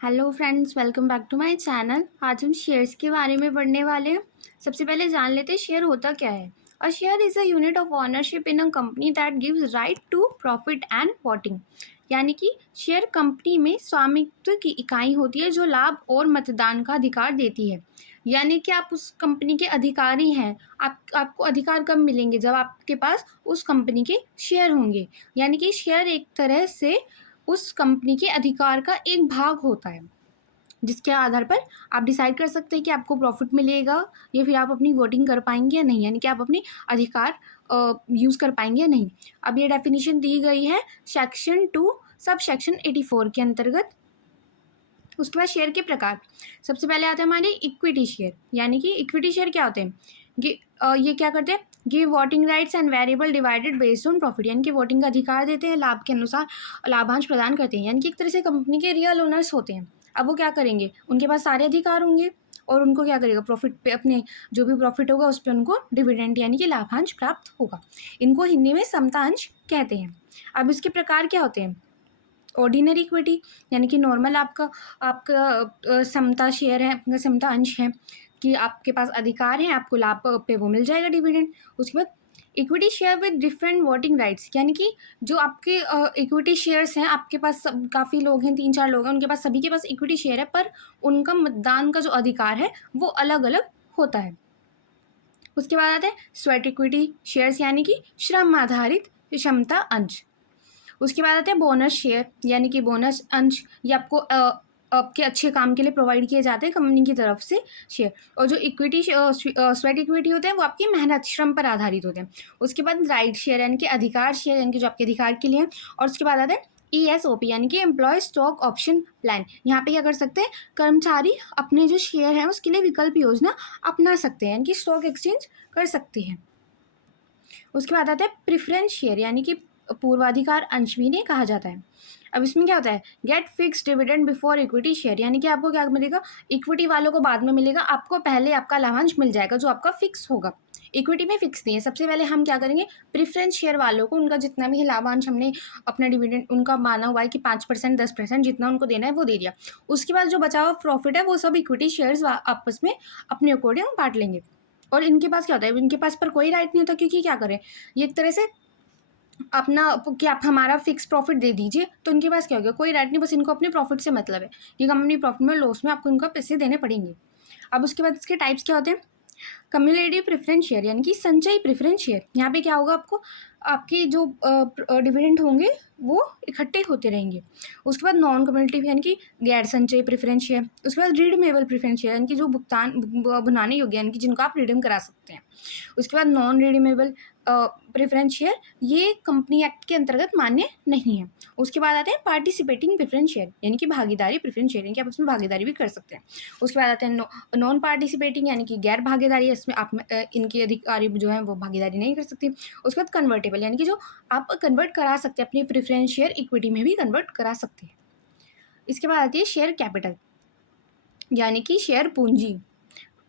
Hello friends, welcome back to my channel. आज हम shares के बारे में पढ़ने वाले हैं। सबसे पहले जान लेते हैं शेयर होता क्या है। A share is a unit of ownership in a company that gives right to profit and voting. यानी कि शेयर कंपनी में स्वामित्व की इकाई होती है जो लाभ और मतदान का अधिकार देती है। यानी कि आप उस कंपनी के अधिकारी हैं। आपको अधिकार कब मिलेंगे? जब आपके पास उस कंपनी के शेयर होंगे। यानी कि शेयर एक तरह से उस कंपनी के अधिकार का एक भाग होता है, जिसके आधार पर आप डिसाइड कर सकते हैं कि आपको प्रॉफिट मिलेगा या फिर आप अपनी वोटिंग कर पाएंगे या नहीं, यानी कि आप अपने अधिकार यूज़ कर पाएंगे या नहीं। अब ये डेफिनेशन दी गई है सेक्शन 2 सब सेक्शन 84 के अंतर्गत। उसके बाद शेयर के प्रकार। सबसे पहले आते हैं हमारे इक्विटी शेयर। यानी कि इक्विटी शेयर क्या होते हैं? ये क्या करते हैं? Give voting rights and variable divided based on profit. यानी कि वोटिंग का अधिकार देते हैं, लाभ के अनुसार लाभांश प्रदान करते हैं। यानी कि एक तरह से कंपनी के रियल ओनर्स होते हैं। अब वो क्या करेंगे? उनके पास सारे अधिकार होंगे और उनको क्या करेगा? प्रॉफिट पे अपने जो भी प्रॉफिट होगा उस पर उनको डिविडेंड यानी कि लाभांश प्राप्त होगा। इनको हिंदी में समता अंश कहते हैं। अब इसके प्रकार क्या होते हैं? ऑर्डिनरी इक्विटी यानी कि नॉर्मल आपका आपका समता शेयर है, आपका समता अंश है कि आपके पास अधिकार है, आपको लाभ पे वो मिल जाएगा डिविडेंड। उसके बाद equity share with different voting rights. यानी कि जो आपके इक्विटी शेयर्स हैं, आपके पास सब काफ़ी लोग हैं, 3-4 लोग हैं, उनके पास सभी के पास इक्विटी शेयर है, पर उनका मतदान का जो अधिकार है वो अलग अलग होता है। उसके बाद आते हैं स्वेट इक्विटी शेयर्स यानी कि श्रम आधारित क्षमता अंश। उसके बाद आते हैं बोनस शेयर यानी कि बोनस अंश। ये आपको आपके अच्छे काम के लिए प्रोवाइड किए जाते हैं कंपनी की तरफ से शेयर। और जो इक्विटी स्वेट इक्विटी होते हैं वो आपकी मेहनत श्रम पर आधारित होते हैं। उसके बाद राइट शेयर यानी कि अधिकार शेयर यानी कि जो आपके अधिकार के लिए हैं। और उसके बाद आता है ESOP यानी कि एम्प्लॉय स्टॉक ऑप्शन प्लान। यहाँ पे क्या कर सकते हैं? कर्मचारी अपने जो शेयर हैं उसके लिए विकल्प योजना अपना सकते हैं, यानी कि स्टॉक एक्सचेंज कर सकते हैं। उसके बाद आता है प्रिफरेंस शेयर यानी कि पूर्वाधिकार अंश भी इन्हें कहा जाता है। अब इसमें क्या होता है? Get fix dividend before equity share यानी कि आपको क्या मिलेगा? इक्विटी वालों को बाद में मिलेगा, आपको पहले आपका लाभांश मिल जाएगा जो आपका फिक्स होगा। इक्विटी में फिक्स नहीं है। सबसे पहले हम क्या करेंगे? प्रिफरेंस शेयर वालों को उनका जितना भी लाभांश हमने अपना डिविडेंड उनका माना हुआ है कि 5% 10% जितना उनको देना है वो दे दिया। उसके बाद जो बचा हुआ प्रॉफिट है वो सब इक्विटी शेयर्स आपस में अपने अकॉर्डिंग बांट लेंगे। और इनके पास क्या होता है? इनके पास पर कोई राइट नहीं होता, क्योंकि क्या करें, ये एक तरह से अपना कि आप हमारा फिक्स प्रॉफिट दे दीजिए, तो इनके पास क्या हो गया? कोई राइट नहीं, बस इनको अपने प्रॉफिट से मतलब है। ये कंपनी प्रॉफिट में लॉस में आपको इनका पैसे देने पड़ेंगे। अब उसके बाद इसके टाइप्स क्या होते हैं? कम्युलेटिव प्रेफरेंस शेयर यानी कि संचयी प्रेफरेंस शेयर। यहाँ पे क्या होगा? आपको आपके जो डिविडेंड होंगे वो इकट्ठे होते रहेंगे। उसके बाद नॉन कम्युलेटिव यानी कि गैर संचयी प्रेफरेंस शेयर। उसके बाद रिडीमेबल प्रेफरेंस शेयर यानी कि जो भुनाने योग्य यानी कि जिनको आप रिडीम करा सकते हैं। उसके बाद नॉन रिडीमेबल प्रेफरेंस शेयर, ये कंपनी एक्ट के अंतर्गत मान्य नहीं है। उसके बाद आते हैं पार्टिसिपेटिंग प्रेफरेंस शेयर यानी कि भागीदारी प्रेफरेंस शेयर, यानी कि आप उसमें भागीदारी भी कर सकते हैं। उसके बाद आते हैं नॉन पार्टिसिपेटिंग यानी कि गैर भागीदारी, इसमें आप इनके अधिकारी जो हैं वो भागीदारी नहीं कर सकती। उसके बाद कन्वर्टेबल यानी कि जो आप कन्वर्ट करा सकते हैं, अपनी प्रेफरेंस शेयर इक्विटी में भी कन्वर्ट करा सकते हैं। इसके बाद आती है शेयर कैपिटल यानी कि शेयर पूंजी।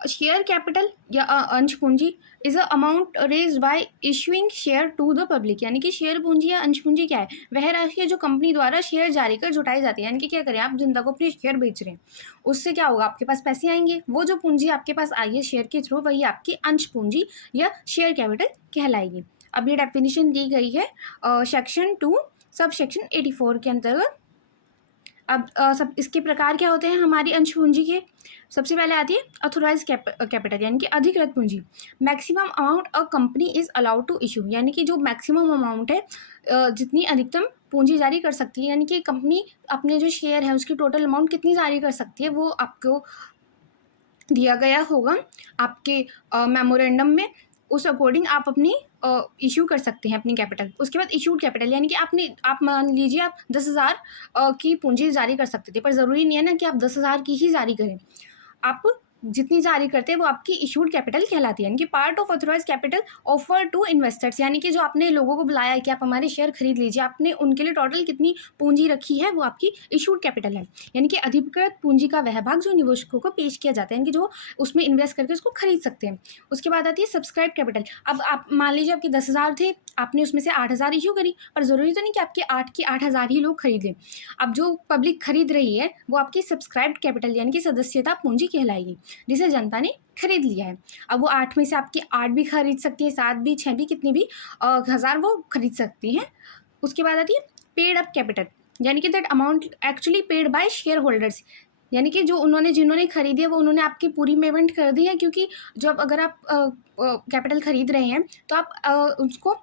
शेयर कैपिटल या अंश पूंजी is a amount raise by issuing share to the public. यानी कि शेयर पूंजी या अंश पूंजी क्या है? वह राशि है जो कंपनी द्वारा शेयर जारी कर जुटाई जाती है। यानी कि क्या करें, आप जनता को अपने शेयर बेच रहे हैं, उससे क्या होगा? आपके पास पैसे आएंगे। वो जो पूंजी आपके पास आई है शेयर के थ्रू, वही आपकी अंश पूंजी या शेयर कैपिटल कहलाएगी। अब ये डेफिनेशन दी गई है सेक्शन 2 सब सेक्शन 84 के अंतर्गत। अब सब इसके प्रकार क्या होते हैं हमारी अंश पूंजी के? सबसे पहले आती है ऑथोराइज कैपिटल यानी कि अधिकृत पूंजी। Maximum amount a company is allowed to issue. यानी कि जो मैक्सिमम अमाउंट है, जितनी अधिकतम पूंजी जारी कर सकती है, यानी कि कंपनी अपने जो शेयर है उसकी टोटल अमाउंट कितनी जारी कर सकती है, वो आपको दिया गया होगा आपके मेमोरेंडम में। उस अकॉर्डिंग आप अपनी इशू कर सकते हैं अपनी कैपिटल। उसके बाद इशूड कैपिटल यानी कि आप मान लीजिए आप 10,000 की पूंजी जारी कर सकते थे, पर ज़रूरी नहीं है ना कि आप 10,000 की ही जारी करें। आप जितनी जारी करते हैं वो आपकी इशूड कैपिटल कहलाती है, यानी कि part of authorise capital offer to investors, यानी कि जो आपने लोगों को बुलाया है कि आप हमारे शेयर खरीद लीजिए, आपने उनके लिए टोटल कितनी पूंजी रखी है वो आपकी इशूड कैपिटल है, यानी कि अधिकृत पूंजी का वह भाग जो निवेशकों को पेश किया जाता है, यानी कि जो उसमें इन्वेस्ट करके उसको खरीद सकते हैं। उसके बाद आती है सब्सक्राइब कैपिटल। अब आप मान लीजिए आपके 10,000 थे, आपने उसमें से 8,000 इशू करी, पर ज़रूरी तो नहीं कि आपके 8,000 ही लोग खरीदें। अब जो पब्लिक खरीद रही है वो आपकी सब्सक्राइब्ड कैपिटल यानी कि सदस्यता पूंजी कहलाएगी, जिसे जनता ने खरीद लिया है। अब वो 8 में से आपकी 8 भी खरीद सकती है, 7 भी, 6 भी, कितनी भी 1,000 वो खरीद सकती हैं। उसके बाद आती है पेड अप कैपिटल, यानी कि that amount actually paid by share holders, यानी कि जो जिन्होंने खरीदी है वो उन्होंने आपकी पूरी पेमेंट कर दी है, क्योंकि जब अगर आप कैपिटल खरीद रहे हैं तो आप उसको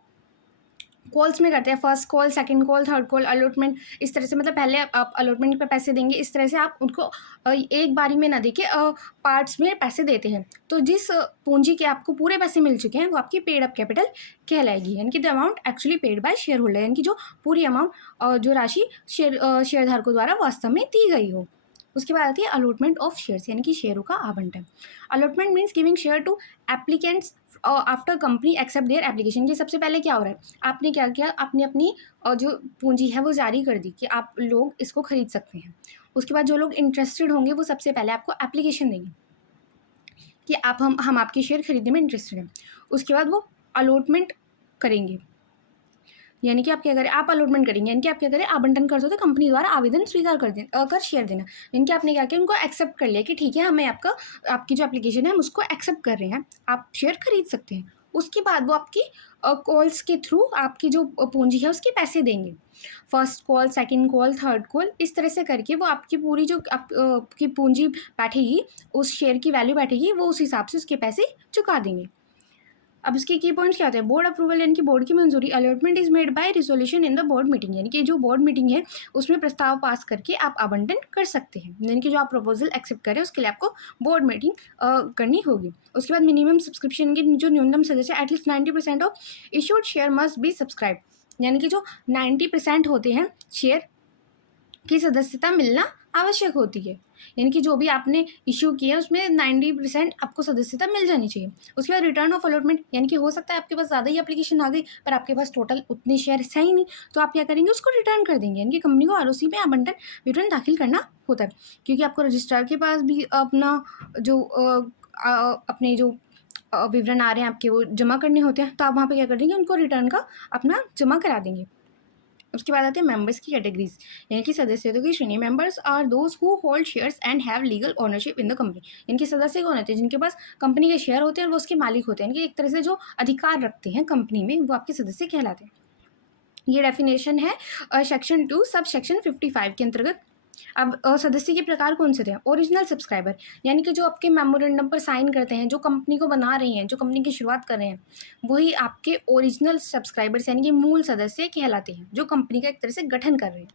कॉल्स में करते हैं, first call, second call, third call, allotment, इस तरह से, मतलब पहले आप अलॉटमेंट पे पैसे देंगे, इस तरह से आप उनको एक बारी में ना देके पार्ट्स में पैसे देते हैं। तो जिस पूंजी के आपको पूरे पैसे मिल चुके हैं वो आपकी पेड अप कैपिटल कहलाएगी, यानी कि the amount actually paid by share holder, यानी कि जो पूरी अमाउंट जो राशि शेयरधारकों द्वारा वास्तव में दी गई हो। उसके बाद आती है अलॉटमेंट ऑफ शेयर्स, यानी कि शेयरों का आवंटन। Allotment means giving share to applicants after company accept their application. ये सबसे पहले क्या हो रहा है, आपने क्या किया, आपने अपनी जो पूंजी है वो जारी कर दी कि आप लोग इसको खरीद सकते हैं। उसके बाद जो लोग इंटरेस्टेड होंगे वो सबसे पहले आपको एप्लीकेशन देंगे कि आप हम आपके शेयर खरीदने में इंटरेस्टेड हैं। उसके बाद वो अलॉटमेंट करेंगे, यानी कि आप क्या करें, आप अलॉटमेंट करेंगे, यानी कि आप क्या करें, आवंटन कर दो, तो कंपनी द्वारा आवेदन स्वीकार कर शेयर देना, यानी कि आपने क्या किया, उनको एक्सेप्ट कर लिया कि ठीक है, हमें आपकी जो एप्लीकेशन है हम उसको एक्सेप्ट कर रहे हैं, आप शेयर खरीद सकते हैं। उसके बाद वो आपकी कॉल्स के थ्रू आपकी जो पूंजी है उसके पैसे देंगे, first call, second call, third call, इस तरह से करके वो आपकी पूरी जो आपकी पूंजी बैठेगी, उस शेयर की वैल्यू बैठेगी, वो उस हिसाब से उसके पैसे चुका देंगे। अब इसके की पॉइंट्स क्या होते हैं, बोर्ड अप्रूवल, यानी कि बोर्ड की मंजूरी। Allotment is made by resolution in the board meeting, यानी कि जो बोर्ड मीटिंग है उसमें प्रस्ताव पास करके आप आवंटन कर सकते हैं, यानी कि जो आप प्रपोजल एक्सेप्ट करें उसके लिए आपको बोर्ड मीटिंग करनी होगी। उसके बाद मिनिमम सब्सक्रिप्शन की जो न्यूनतम सदस्य at least 90% of issued share must be subscribe, यानी कि जो 90% होते हैं शेयर की सदस्यता मिलना आवश्यक होती है, यानी कि जो भी आपने इशू किया है उसमें 90% आपको सदस्यता मिल जानी चाहिए। उसके बाद रिटर्न ऑफ अलॉटमेंट, यानी कि हो सकता है आपके पास ज़्यादा ही एप्लीकेशन आ गई पर आपके पास टोटल उतने शेयर है ही नहीं, तो आप क्या करेंगे, उसको रिटर्न कर देंगे, यानी कि कंपनी को आरओसी में आवंटन विवरण दाखिल करना होता है, क्योंकि आपको रजिस्ट्रार के पास भी अपना जो अपने जो विवरण आ रहे हैं आपके वो जमा करने होते हैं, तो आप वहाँ पर क्या कर देंगे, उनको रिटर्न का अपना जमा करा देंगे। उसके बाद आते हैं मेंबर्स की कैटेगरीज, यानी कि सदस्यों की श्रेणी। Members are those who hold shares and have legal ownership in the company, इनके सदस्य कौन होते हैं, जिनके पास कंपनी के शेयर होते हैं और वो उसके मालिक होते हैं, यानी कि एक तरह से जो अधिकार रखते हैं कंपनी में, वो आपके सदस्य कहलाते हैं। ये डेफिनेशन है सेक्शन 2 सब सेक्शन 55 के अंतर्गत। अब सदस्य के प्रकार कौन से थे, ओरिजिनल सब्सक्राइबर, यानी कि जो आपके मेमोरेंडम पर साइन करते हैं, जो कंपनी को बना रहे हैं, जो कंपनी की शुरुआत कर रहे हैं, वही आपके ओरिजिनल सब्सक्राइबर्स यानी कि मूल सदस्य कहलाते हैं, जो कंपनी का एक तरह से गठन कर रहे हैं।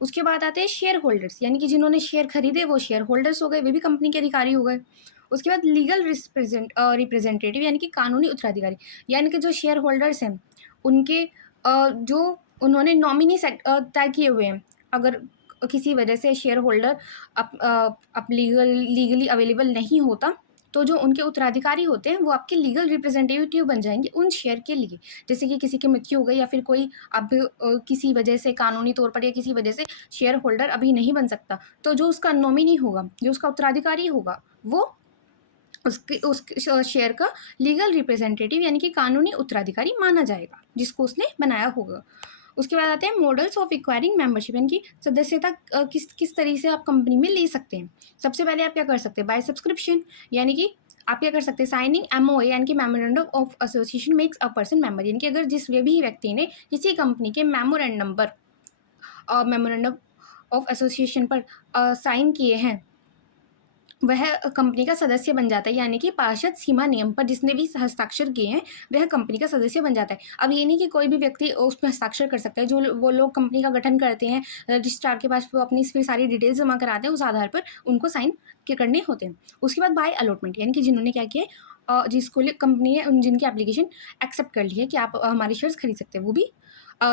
उसके बाद आते हैं शेयर होल्डर्स, यानी कि जिन्होंने शेयर खरीदे वो शेयर होल्डर्स हो गए, वे भी कंपनी के अधिकारी हो गए। उसके बाद लीगल रिप्रेजेंटेटिव, यानी कि कानूनी उत्तराधिकारी, यानी कि जो शेयर होल्डर्स हैं उनके जो उन्होंने नॉमिनी तय किए हुए हैं, अगर किसी वजह से शेयर होल्डर अब लीगली अवेलेबल नहीं होता, तो जो उनके उत्तराधिकारी होते हैं वो आपके लीगल रिप्रेजेंटेटिव बन जाएंगे उन शेयर के लिए, जैसे कि किसी की मृत्यु हो गई या फिर कोई अब किसी वजह से कानूनी तौर पर या किसी वजह से शेयर होल्डर अभी नहीं बन सकता, तो जो उसका नॉमिनी होगा, जो उसका उत्तराधिकारी होगा, वो उस शेयर का लीगल रिप्रेजेंटेटिव यानी कि कानूनी उत्तराधिकारी माना जाएगा, जिसको उसने बनाया होगा। उसके बाद आते हैं मॉडल्स ऑफ एक्वायरिंग मेंबरशिप, यानी कि सदस्यता किस तरीके से आप कंपनी में ले सकते हैं। सबसे पहले आप क्या कर सकते हैं, बाय सब्सक्रिप्शन, यानी कि आप क्या कर सकते हैं, साइनिंग एमओए यानी कि memorandum of association makes a person member, यानी कि अगर जिस भी व्यक्ति ने किसी कंपनी के मेमोरेंडम ऑफ एसोसिएशन पर साइन किए हैं वह कंपनी का सदस्य बन जाता है, यानी कि पार्षद सीमा नियम पर जिसने भी हस्ताक्षर किए हैं वह कंपनी का सदस्य बन जाता है। अब ये नहीं कि कोई भी व्यक्ति उसमें हस्ताक्षर कर सकता है, जो वो लोग कंपनी का गठन करते हैं रजिस्ट्रार के पास वो अपनी फिर सारी डिटेल्स जमा कराते हैं, उस आधार पर उनको साइन के करने होते हैं। उसके बाद बाय अलॉटमेंट, यानी कि जिन्होंने क्या किया, जिसको कंपनी है जिनकी एप्लीकेशन एक्सेप्ट कर ली है कि आप हमारे शेयर्स खरीद सकते हैं, वो भी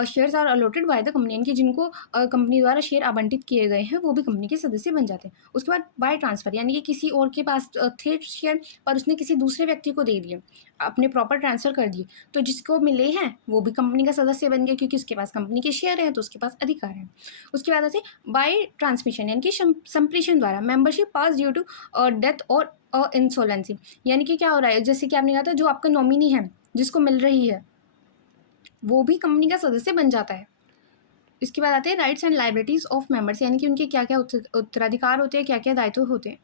shares are allotted by the company, यानी कि जिनको कंपनी द्वारा शेयर आवंटित किए गए हैं वो भी कंपनी के सदस्य बन जाते हैं। उसके बाद बाय ट्रांसफ़र, यानी कि किसी और के पास थे शेयर पर उसने किसी दूसरे व्यक्ति को दे दिए, अपने प्रॉपर ट्रांसफ़र कर दिए, तो जिसको मिले हैं वो भी कंपनी का सदस्य बन गया, क्योंकि उसके पास कंपनी के शेयर हैं तो उसके पास अधिकार है। उसके बाद ऐसे बाय ट्रांसमिशन, यानी कि संप्रेषण द्वारा membership pass due to death और इंसॉल्वेंसी, यानी कि क्या हो रहा है, जैसे कि आपने कहा था जो आपका नॉमिनी है जिसको मिल रही है वो भी कंपनी का सदस्य बन जाता है। इसके बाद आते हैं rights and liabilities of members, यानी कि उनके क्या क्या उत्तराधिकार होते हैं, क्या क्या दायित्व होते हैं।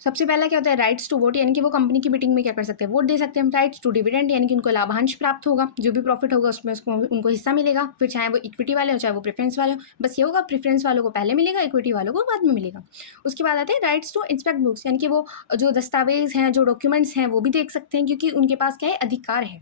सबसे पहला क्या होता है, राइट्स टू वोट, यानी कि वो कंपनी की मीटिंग में क्या कर सकते हैं, वोट दे सकते हैं। राइट्स टू डिविडेंड, यानी कि उनको लाभांश प्राप्त होगा, जो भी प्रॉफिट होगा उसमें उसको उनको हिस्सा मिलेगा, फिर चाहे वो इक्विटी वाले हो चाहे वो प्रेफरेंस वाले हो, बस ये होगा प्रेफरेंस वालों को पहले मिलेगा, इक्विटी वालों को बाद में मिलेगा। उसके बाद आते हैं राइट्स टू इंस्पेक्ट बुक्स, यानी कि वो जो दस्तावेज हैं जो डॉक्यूमेंट्स हैं वो भी देख सकते हैं, क्योंकि उनके पास क्या है, अधिकार है।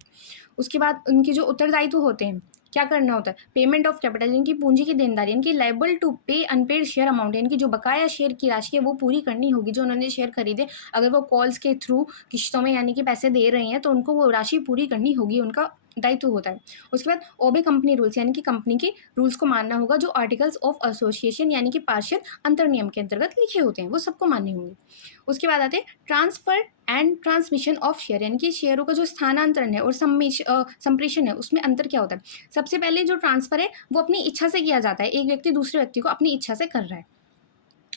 उसके बाद उनके जो उत्तरदायित्व होते हैं, क्या करना होता है, पेमेंट ऑफ कैपिटल, यानी कि पूंजी की देनदारी, यानी कि लाइबल टू पे अनपेड शेयर अमाउंट, यानी कि जो बकाया शेयर की राशि है वो पूरी करनी होगी, जो उन्होंने शेयर खरीदे अगर वो कॉल्स के थ्रू किश्तों में यानी कि पैसे दे रहे हैं तो उनको वो राशि पूरी करनी होगी, उनका दायित्व होता है। उसके बाद ओबे कंपनी रूल्स, यानी कि कंपनी के रूल्स को मानना होगा, जो आर्टिकल्स ऑफ एसोसिएशन यानी कि पार्षद अंतर नियम के अंतर्गत लिखे होते हैं वो सबको मानने होंगे। उसके बाद आते हैं transfer and transmission of share, यानी कि शेयरों का जो स्थानांतरण है और संप्रेषण है उसमें अंतर क्या होता है। सबसे पहले जो ट्रांसफर है वो अपनी इच्छा से किया जाता है, एक व्यक्ति दूसरे व्यक्ति को अपनी इच्छा से कर रहा है,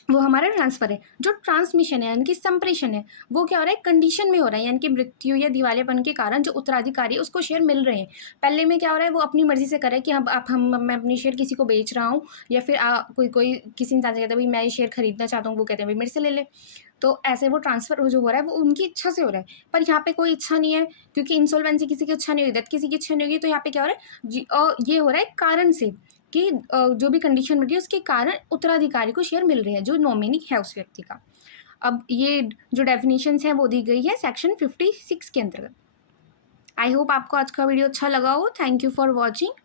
वो हमारा ट्रांसफर है। जो ट्रांसमिशन है यानी कि संप्रेषण है वो क्या हो रहा है, कंडीशन में हो रहा है, यानी कि मृत्यु या दिवालियापन के कारण जो उत्तराधिकारी है उसको शेयर मिल रहे हैं। पहले में क्या हो रहा है, वो अपनी मर्जी से कर रहा है कि अब आप हम मैं अपनी शेयर किसी को बेच रहा हूँ, या फिर कोई कोई किसी इंसान से कहता है भाई मैं ये शेयर खरीदना चाहता हूँ, वो कहते हैं भाई मेरे से ले ले। तो ऐसे वो ट्रांसफर जो हो रहा है वो उनकी इच्छा से हो रहा है, पर यहाँ पे कोई इच्छा नहीं है, क्योंकि इंसॉल्वेंसी किसी की इच्छा नहीं होगी, डेथ किसी की इच्छा नहीं होगी, तो यहाँ पे क्या हो रहा है ये हो रहा है कारण से, कि जो भी कंडीशन बनी है उसके कारण उत्तराधिकारी को शेयर मिल रहे हैं जो नॉमिनी है उस व्यक्ति का। अब ये जो डेफिनेशंस हैं वो दी गई है सेक्शन 56 के अंतर्गत। आई होप आपको आज का वीडियो अच्छा लगा हो। Thank you for watching.